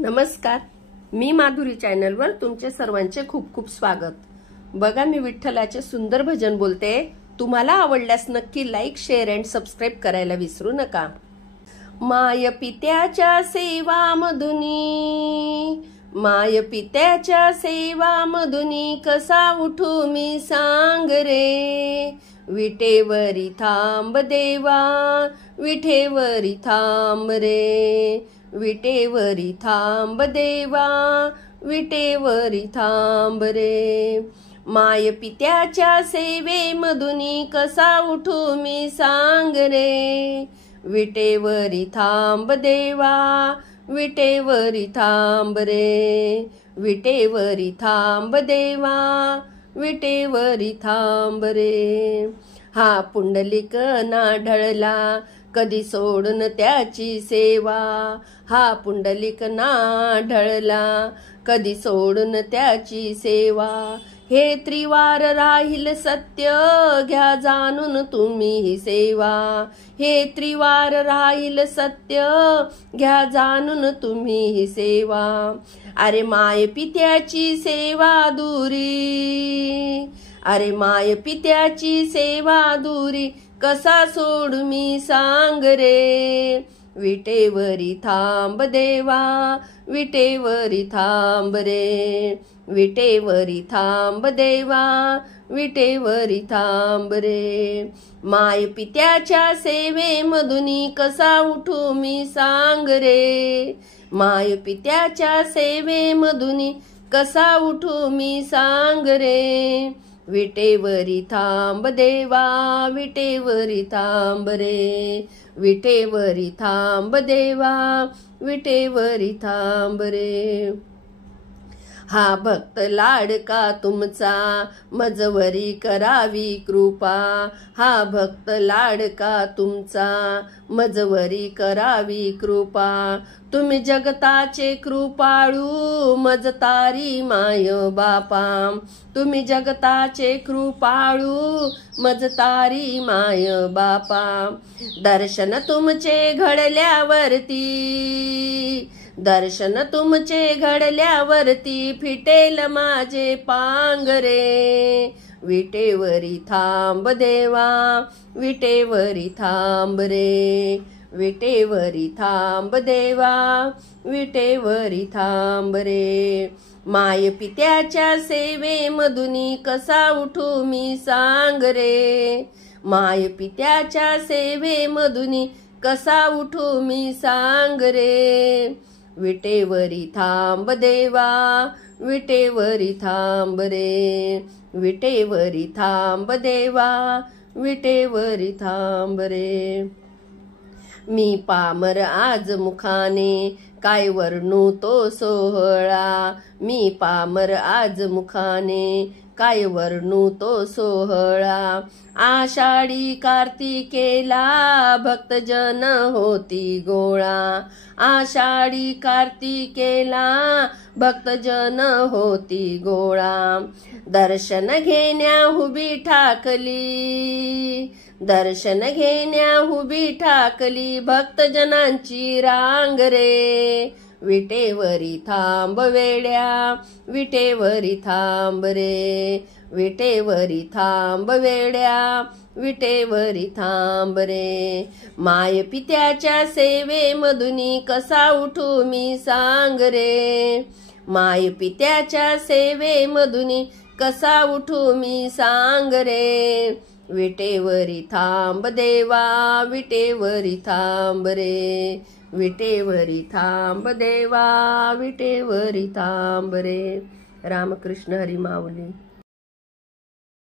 नमस्कार, मी माधुरी चॅनलवर तुमचे सर्वांचे खूप खूप स्वागत। बघा, मी विठ्ठलाचे सुंदर भजन बोलते। तुम्हाला आवडल्यास नक्की लाईक, शेअर अँड सबस्क्राईब करायला विसरू नका। माय पित्याच्या सेवामधुनी, माय पित्याच्या सेवामधुनी कसा उठू मी सांग रे। विटेवरी थांब देवा, विठेवरी थांब रे। विटेवरी थांब देवा, विटेवरी थांब रे। माय पित्याच्या सेवेमधुनी कसा उठू मी सांग रे। विटेवरी थांब देवा, विटेवरी थांब रे। विटेवरी थांब देवा, विटेवरी थांब रे। हा पुंडलिक ना ढळला कधी सोडून त्याची सेवा। हा पुंडलिक ना ढळला कधी सोडून त्याची सेवा। हे त्रिवार राहील सत्य घ्या जाणून तुम्ही ही सेवा। हे त्रिवार राहील सत्य घ्या जाणून तुम्ही ही सेवा। अरे माय पित्याची सेवा दुरी, अरे माय पित्याची सेवा दुरी कसा सोडू मी सांग रे। विटेवरी थांब देवा, विटेवरी थांब रे। विटेवरी थांब देवा, विटेवरी थांब रे। माय पित्याच्या सेवेमधुनी कसा उठू मी सांग रे। माय पित्याच्या सेवेमधुनी कसा उठू मी सांग रे। विटेवरी थांब देवा, विटेवरी थांब रे। विटेवरी थांब देवा, विटेवरी थांब रे। हा भक्त लाडका तुमचा मजवरी करावी कृपा। हा भक्त लाडका तुमचा मजवरी करावी कृपा। तुम्ही जगताचे कृपाळू मजतारी माय बापा। तुम्ही जगताचे कृपाळू मजतारी माय बापा। दर्शन तुमचे घडल्यावरती, दर्शन तुमचे घडल्यावरती फिटेल माझे पांगरे। विटेवरी थांब देवा, विटेवरी थांब रे। विटेवरी थांब देवा, विटेवरी थांब रे। माय पित्याच्या सेवेमधुनी कसा उठू मी सांग रे। माय पित्याच्या सेवेमधुनी कसा उठू मी सांग रे। विटेवरी थांब देवा, विटेवरी थांब रे। विटेवरी थांब देवा, विटेवरी थांब रे। मी पामर आज मुखाने काय वर्णू तो सोहळा। मी पामर आज मुखाने काय वर्णू तो सोहळा। आषाढी कार्तिकेला भक्तजन होती गोळा। आषाढी कार्तिकेला भक्तजन होती गोळा। दर्शन घेण्या उभी ठाकली, दर्शन घेण्या उभी ठाकली भक्तजनांची रांग रे। विटेवरी थांब वेड्या, विटेवरी थांब रे। विटेवरी थांब वेड्या, विटेवरी थांब रे। माय पित्याच्या सेवेमधुनी कसा उठू मी सांग रे। माय पित्याच्या सेवेमधुनी कसा उठू मी सांग रे। विटेवरी थांब देवा, विटेवरी थांब रे। विटेवरी थांब देवा, विटेवरी थांब रे। रामकृष्ण हरी माऊली।